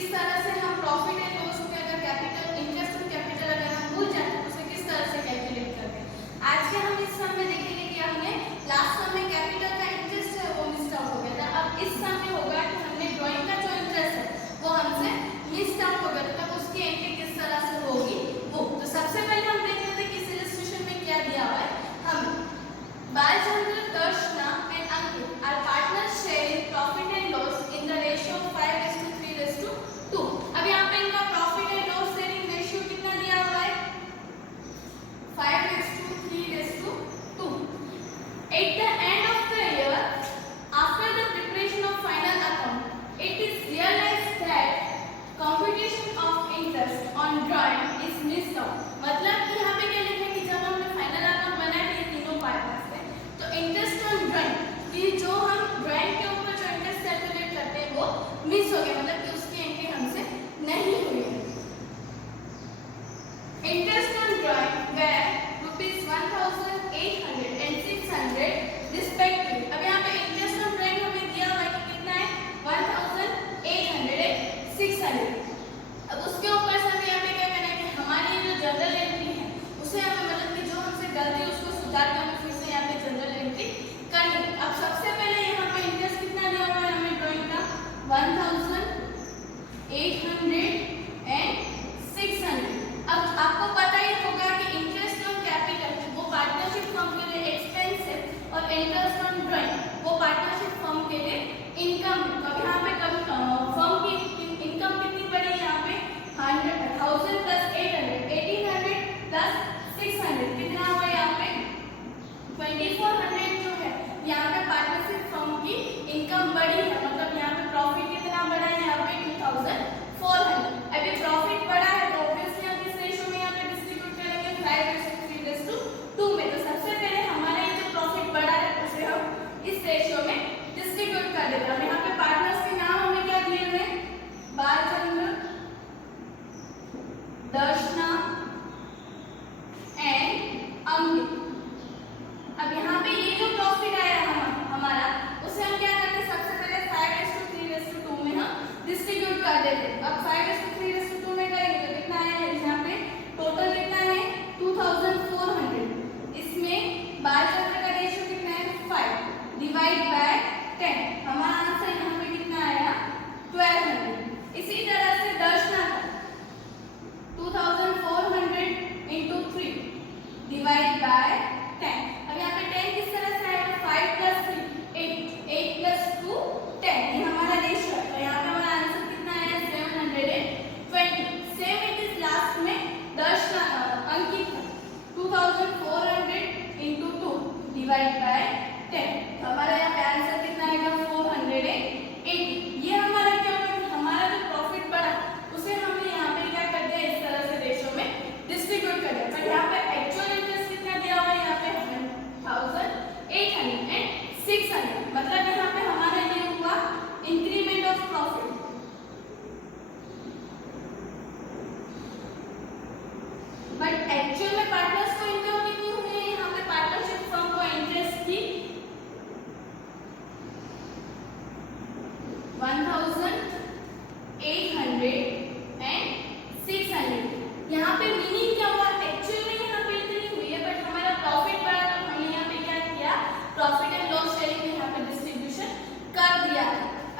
किस तरह से हम प्रॉफिट एंड लॉस में अगर कैपिटल इंटरेस्ट और कैपिटल अगर हम भूल जाते हैं तो उसे किस तरह से कैलकुलेट करते हैं। आज के हम इस सम में देखेंगे कि हमने लास्ट सम में कैपिटल का इंटरेस्ट है वो मिस आउट हो गया था। अब इस सम में होगा कि हमने ड्राइंग का जो इंटरेस्ट है वो हमसे मिस आउट हो गया था, तब उसकी एंट्री किस तरह से होगी वो। तो सबसे पहले हम देख लेते हैं कि इस इलस्ट्रेशन में क्या दिया हुआ है। हम Balachandra, Darshana and Ankit are partners sharing profit and loss in the ratio 5:3:2। अब यहाँ पे इनका profit and loss sharing ratio कितना दिया हुआ है? 5:3:2। At the end of the year, after the preparation of final account, it is realized that computation of interest on drawing is missed out। मतलब कि यहाँ पे क्या लिखा है कि जब हमने फाइनल अकाउंट बनाया ये तीनों पार्टनर्स थे, तो इंटरेस्ट ऑन ड्राइंग कि जो हम ड्राइंग के ऊपर जो इंटरेस्ट कैलकुलेट करते हैं वो मिस हो गया, मतलब कि उसकी एंट्री हमसे नहीं हुई है। Interest on drawing were ₹1,800 and 600 respective. अब यहाँ पे इंटरेस्ट ऑन ड्राइंग हमें दिया हुआ है कि कितना है? 1,800 and 600। अब उसके ऊपर से हमें यहाँ पे क्या करना है कि हमारी जो जनरल एंट्री है उसे हमें मतलब कि जो हमसे गलती उसको सुधार कर फिर से यहाँ पे जनरल एंट्री करनी है। अब सबसे पहले यहाँ पे इंटरेस्ट कितना दिया हुआ है हमें ड्राइंग का? 1,800 and 600। अब आपको पता ही होगा कि इंटरेस्ट ऑन कैपिटल वो पार्टनरशिप फर्म के लिए एक्सपेंस है और इंटरेस्ट ऑन ड्राइंग वो पार्टनरशिप फर्म के लिए इनकम है। तो अब यहाँ पे फर्म की इनकम कितनी पड़ी? यहाँ पे 1,000 प्लस 800, 1,800 प्लस 600 कितना हुआ? यहाँ पे 2,400 जो है यहाँ पे पार्टनरशिप फर्म की इनकम बढ़ी है, मतलब यहाँ पे प्रॉफिट कितना बढ़ा है? यहाँ पे 2,400। अभी प्रॉफिट बढ़ा है तो ऑब्वियसली हम किस रेशियो में यहाँ पे डिस्ट्रीब्यूट करेंगे? 5:3:2 में। तो सबसे पहले हमारा ये जो प्रॉफिट बढ़ा है उसे हम इस रेशियो में डिस्ट्रीब्यूट कर देते हैं। यहाँ पे पार्टनर्स के नाम हमें क्या दिए हुए हैं? बालचंद्र, दर्शना एंड अंकित। अब यहाँ पे ये जो प्रॉफिट आया हमारा उसे हम क्या करते हैं? सबसे पहले 5:3:2 में हम डिस्ट्रीब्यूट कर देते हैं। अब 5:3:2 में करेंगे तो कितना आया है? यहाँ पे टोटल कितना है? 2,400। इसमें बालचंद्र का रेशियो कितना है? 5 डिवाइड बाय 10। हमारा आंसर यहाँ पे कितना आया? 1,200। इसी तरह से दर्शना का 2,400 into 3 डिवाइड बाय 10। अब यहाँ पे 10 किस तरह से आएगा? 5 प्लस 3 8, 8 प्लस 2 10। ये हमारा रेशियो है। तो यहाँ पे हमारा आंसर कितना आया? 720। सेम इट इज लास्ट में दर्शना अंकित 2,400 into 2 डिवाइड बाय 10। हमारा यहाँ पे आंसर कितना आएगा? 480। ये हमारा क्या होगा? हमारा जो प्रॉफिट बढ़ा उसे हमने यहाँ पे क्या कर दिया? इस तरह से रेशियो में डिस्ट्रीब्यूट कर दिया। पर यहाँ पे एक्चुअल इंटरेस्ट कितना दिया हुआ है? यहाँ पे 1,800 and 600। मतलब यहाँ पे हमारा ये हुआ increment of profit. But actual में पार्टनर्स को इनकम कितनी हुई है? यहाँ पे पार्टनरशिप फर्म को इंटरेस्ट थी 1,800 and 600। यहाँ पे मीनिंग क्या हुआ? एक्चुअल में यहाँ पे इतनी हुई है बट हमारा प्रॉफिट बढ़ा तो हमने यहाँ पे क्या किया? प्रॉफिट एंड लॉस शेयरिंग में यहाँ पे डिस्ट्रीब्यूशन कर दिया।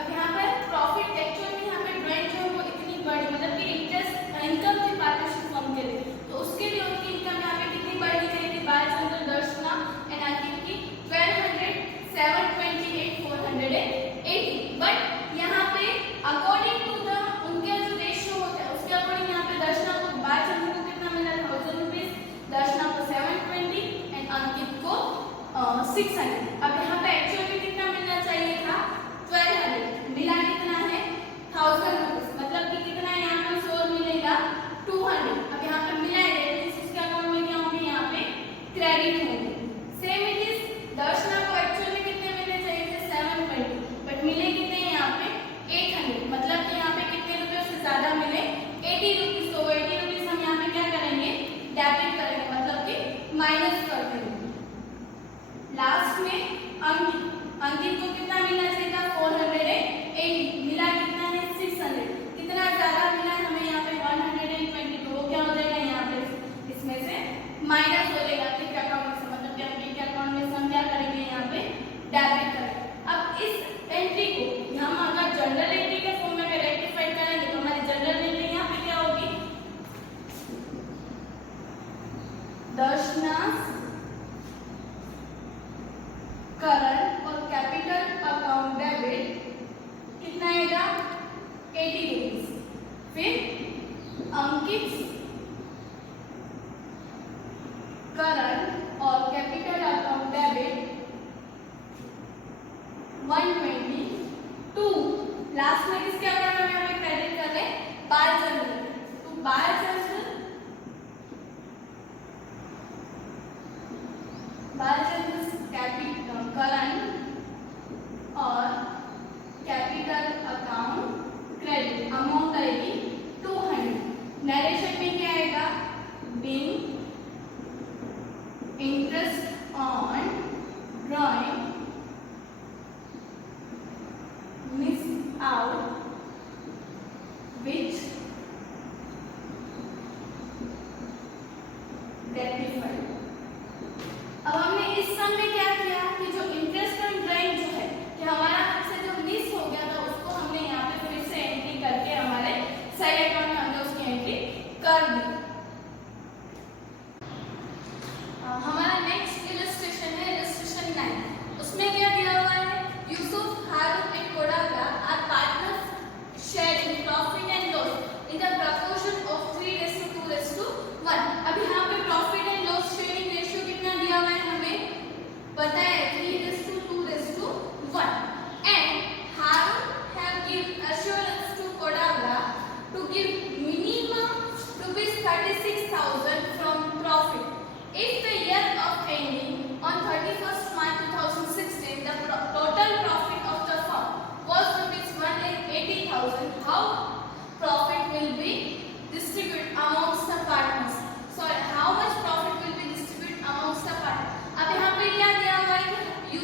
अब यहाँ पे प्रॉफिट एक्चुअल में यहाँ पे ड्राइंग जो है वो इतनी बड़ी मतलब कि इंटरेस्ट इनकम थी पार्टनरशिप फर्म के लिए, तो उसके लिए उनकी इनकम यहाँ पे कितनी बढ़नी चाहिए थी? बालचंद्र, दर्शना एंड अंकित की 1,200, 728, 480। बट यहाँ पे अकॉर्डिंग टू द उनके जो रेशियो होता है उसके अकॉर्डिंग यहाँ पे दर्शना को बालचंद्र को कितना मिला? 1,000 रुपीज, दर्शना को 720 एंड अंकित को 600। अब यहाँ पे एक्चुअल में कितना मिलना चाहिए था? 1,200। मिला कितना है? 1,000 रुपीज। मतलब कि कितना यहाँ पे सोल मिलेगा? 200। अब यहाँ पे मिला है इसके अकाउंट में क्या होंगे? यहाँ पे क्रेडिट होंगे। सेम इट इज दर्शना को एक्चुअल में कितने मिलने चाहिए थे? 720 बट मिले कितने? यहाँ पे 800। मतलब कि यहाँ पे कितने रुपए से ज्यादा मिले? 80 रुपीज। तो 80 रुपीज हम यहाँ पे क्या करेंगे? डेबिट करेंगे, मतलब कि माइनस कर देंगे। लास्ट में करंट और कैपिटल अकाउंट डेबिट कितना आएगा 80 रुपीज। फिर अंकित करंट और कैपिटल अकाउंट डेबिट 122। लास्ट में किसके अकाउंट में हमें क्रेडिट कर रहे बालचंद्र, तो बालचंद्र कैपिटल करंट और कैपिटल अकाउंट क्रेडिट अमाउंट आएगी 200। नरेशन में क्या आएगा bill interest on drawing miss out which rectified. अब हमने इस सम में क्या किया कि जो इंटरेस्ट ऑन ड्राइंग जो है कि हमारा हमसे जो मिस हो गया था उसको हमने यहाँ पे फिर से एंट्री करके हमारे सही अकाउंट में हमने उसकी एंट्री कर दी। हमारा नेक्स्ट इलस्ट्रेशन है इलस्ट्रेशन 9। उसमें क्या दिया हुआ है Yusuf Haroon and Kodala are partners sharing profit and loss in the proportion of 3:2:1। अब यहाँ पे profit and loss sharing ratio कितना दिया हुआ है हमें पता है 3:2:1 and Harun have given assurance to Kodavla to give minimum ₹36,000 from profit. If the year of ending on 31st March 2016 the total profit of the firm was ₹1,80,000, how profit will be distributed amongst the partners? Sorry, how much profit will be distributed amongst the partners? अब यहाँ पे क्या दिया हुआ है कि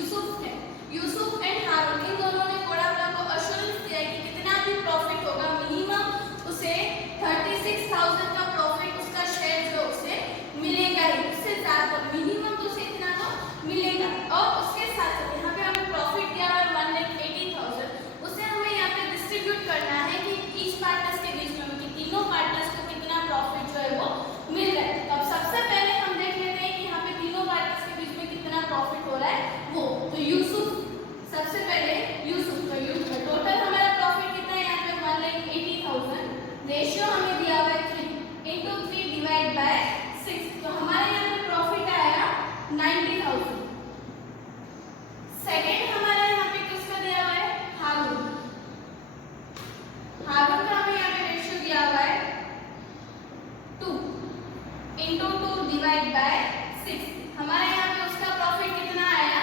Yusuf and हारून इन दोनों ने कोडावला को अश्योरेंस दिया है कि कितना भी प्रॉफिट होगा मिनिमम उसे 36,000 का प्रॉफिट उसका शेयर जो उसे मिलेगा ही, उससे ज्यादा मिनिमम तो उसे इतना तो मिलेगा। और उसके साथ यहाँ पे हमें प्रॉफिट दिया हुआ है 1,80,000, उसे हमें यहाँ पे डिस्ट्रीब्यूट करना है कि ईच पार्टनर्स के बीच में कि तीनों पार्टनर्स को कितना प्रॉफिट जो है वो मिल रहा है। अब सबसे पहले हम देख लेते हैं कि यहाँ पे तीनों पार्टनर्स के बीच में कितना प्रॉफिट हो रहा है वो। तो यूसुफ सबसे पहले यूसुफ तो टोटल हमारा प्रॉफिट कितना है यहाँ पे 1,80,000। रेशियो हमें दिया हुआ है 3 into 3 डिवाइड बाय 6, तो हमारे यहाँ पे प्रॉफिट आया 90,000। सेकेंड हमारा यहाँ पे किसका दिया हुआ है हारून का हमें यहाँ पे रेशियो दिया हुआ है 2 into 2 डिवाइड बाय 6, हमारे यहाँ पे उसका प्रॉफिट कितना आया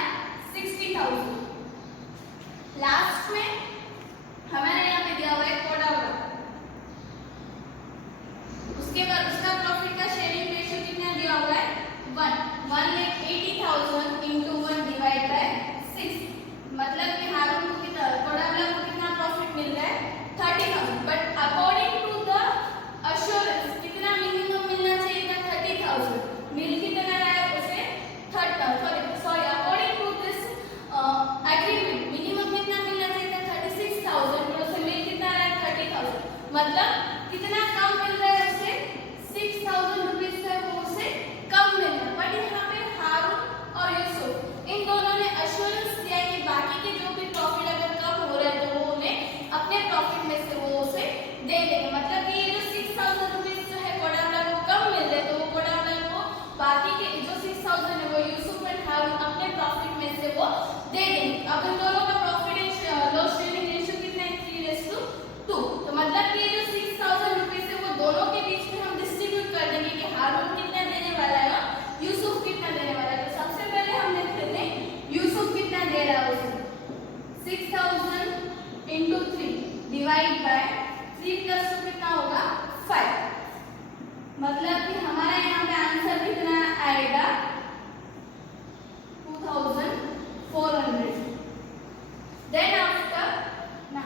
60,000। लास्ट में हमारे यहाँ पे दिया हुआ है कोडावला, उसके बाद उसका प्रॉफिट का शेयरिंग रेशियो कितना दिया हुआ है 1,80,000 into 1 डिवाइड बाय 6, मतलब कि हारून को कितना कोडावला को कितना प्रॉफिट मिल रहा है 30,000। But according to the assurance कितना मिनिमम मिलना चाहिए था 30,000, मिल कितना रहा है उसे according to this agreement minimum कितना मिलना चाहिए था 36,000, और उसे मिल कितना रहा है 30,000, मतलब कितना कम मिल रहा है उसे 6,000 रुपीज से वो उसे कम मिल रहा है। बट यहाँ पे हारून और यूसुफ इन दोनों ने अश्योरेंस दिया है कि बाकी के जो भी प्रॉफिट अगर कम हो रहा है तो वो उन्हें अपने प्रॉफिट में से वो उसे दे देंगे, मतलब कि ये जो 6,000 रुपीज जो है कोडावला को कम मिल रहे तो वो कोडावला को बाकी के जो 6,000 है वो यूसुफ एंड हारून अपने प्रॉफिट में से वो दे देंगे। अब इन दोनों का profit and loss sharing ratio कितना है 3:2, तो मतलब कि जो 6,000 रुपीज है वो दोनों के बीच में हम डिस्ट्रीब्यूट कर देंगे कि हारून कितना देने वाला है और यूसुफ कितना देने वाला है। तो सबसे पहले हम देख लेते हैं यूसुफ कितना दे रहा है उसे 6,000 into 3 डिवाइड बाय 3 plus 2 कितना होगा 5, मतलब कि हमारा यहाँ पे आंसर कितना आएगा 2,400। देन आफ्टर ना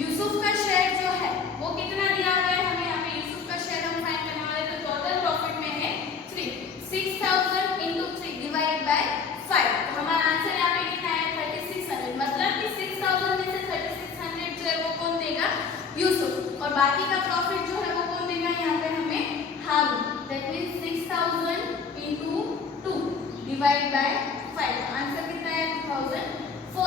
यूसुफ का शेयर जो है वो कितना दिया हुआ है हमें यहाँ पे यूसुफ का शेयर हम फाइंड करने वाले, तो टोटल प्रॉफिट में है 6,000 into 3 डिवाइड बाय 5, हमारा आंसर यहाँ पे कितना है 3,600, मतलब कि डिवाइड बाय 5, आंसर कितना है 2400।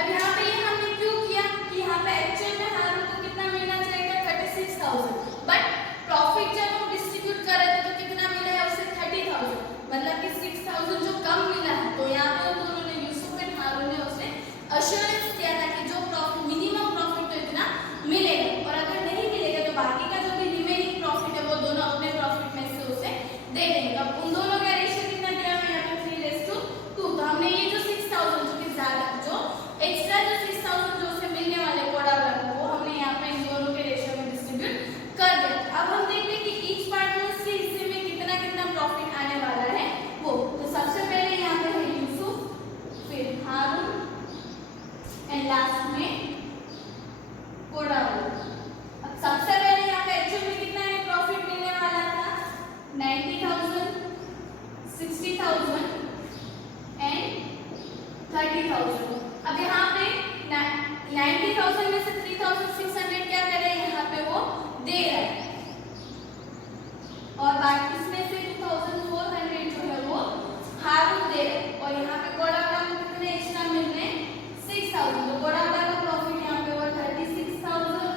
अब यहाँ पे ये हमने क्यों किया कि यहाँ पे एक्चुअल में हारून को कितना मिलना चाहिए था 36,000, बट प्रॉफिट जब हम डिस्ट्रीब्यूट कर रहे थे तो कितना मिला है उसे 30,000, मतलब कि 6,000 जो कम मिला है। तो यहाँ पे दोनों ने यूसुफ एंड हारून ने उसे अश्योरेंस दिया था कि जो प्रॉफिट मिनिमम प्रॉफिट तो इतना मिलेगा, और अगर नहीं मिलेगा तो बाकी का जो भी रिमेनिंग प्रॉफिट है वो दोनों अपने प्रॉफिट में से उसे दे देंगे। अब उन दोनों का रेशियो कितना दिया है यहाँ पे 3:2। तो हमने ये जो 6,000 जो कि ज्यादा जो एक्स्ट्रा जो 6,000 जो उसे मिलने वाले कोड़ा वाला वो हमने यहाँ पे इन दोनों के रेशियो में डिस्ट्रीब्यूट कर दिया। अब हम देखते हैं कि ईच पार्टनर के हिस्से में कितना कितना प्रॉफिट आने वाला है वो। तो सबसे पहले यहाँ पे है यूसुफ, फिर हारून एंड लास्ट में कोड़ा वाला। अब सबसे पहले यहाँ पे एक्चुअल में कितना है प्रॉफिट मिलने वाला था 90,000, 60,000 एंड 30,000। अब यहाँ पे 90,000 में से 3,600 क्या करे यहाँ पे वो दे रहा है, और बाकी इसमें से 2,400 जो है वो हारून दे रहा है, और यहाँ पे कोड़ा वाला को कितने एक्स्ट्रा मिल रहे हैं 6,000। तो कोड़ा वाला का प्रॉफिट यहाँ पे हुआ 36,000,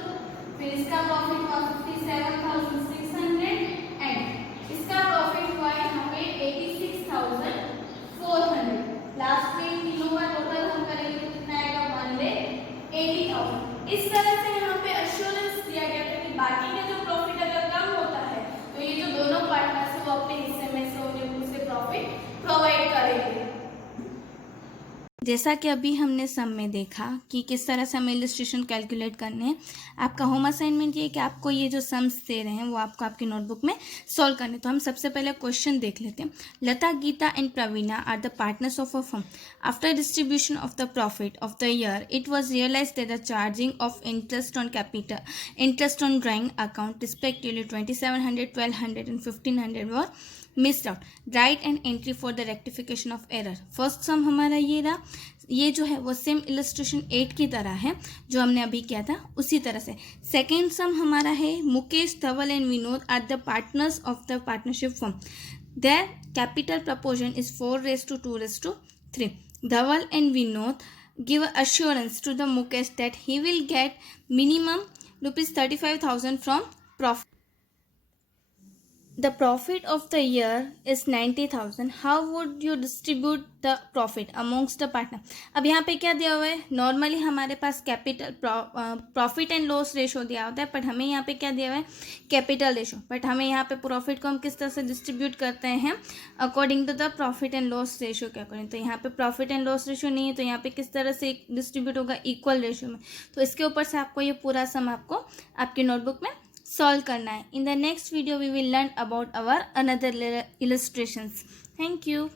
फिर इसका प्रॉफिट हुआ 57,600 एंड इसका प्रॉफिट हुआ यहाँ पे 86,400। लास्ट में तीनों का टोटल हम करेंगे तो कितना आएगा 1,80,000। इस तरह से यहाँ पे अश्योरेंस दिया गया था कि बाकी का जो प्रॉफिट अगर कम होता है तो ये जो दोनों पार्टनर्स है वो अपने हिस्से में से उन्हें उसे प्रॉफिट प्रोवाइड करेंगे। जैसा कि अभी हमने सम में देखा कि किस तरह से हमें इलस्ट्रेशन कैलकुलेट करने हैं। आपका होम असाइनमेंट ये है कि आपको ये जो सम्स दे रहे हैं वो आपको आपकी नोटबुक में सॉल्व करने। तो हम सबसे पहले क्वेश्चन देख लेते हैं। Lata, Geeta and Praveena are the partners of a firm. After distribution of the profit of the year it was realised that the charging of interest on capital, interest on drawing account respectively 2,700, 1,200 and 1,500 were missed out. Write an entry for the rectification of error. First sum हमारा ये रहा, ये जो है वो same illustration 8 की तरह है जो हमने अभी किया था उसी तरह से। सेकेंड सम हमारा है Mukesh, Dhaval and Vinod are the partners of the partnership firm. Their capital proportion is 4:2:3। Dhaval and Vinod give assurance to the Mukesh that he will get minimum ₹35,000 from profit. The profit of the year is 90,000. How would you distribute the profit amongst the partner? अब यहाँ पे क्या दिया हुआ है, normally हमारे पास capital profit and loss ratio दिया होता है, बट हमें यहाँ पे क्या दिया हुआ है कैपिटल रेशो। बट हमें यहाँ पे प्रॉफिट को हम किस तरह से डिस्ट्रीब्यूट करते हैं according to the profit and loss ratio के अकॉर्डिंग। तो यहाँ पे प्रॉफिट एंड लॉस रेशो नहीं है तो यहाँ पे किस तरह से डिस्ट्रीब्यूट होगा इक्वल रेशो में। तो इसके ऊपर से आपको ये पूरा सम आपको आपकी नोटबुक में सॉल्व करना है। In the next video we will learn about our another illustrations. Thank you.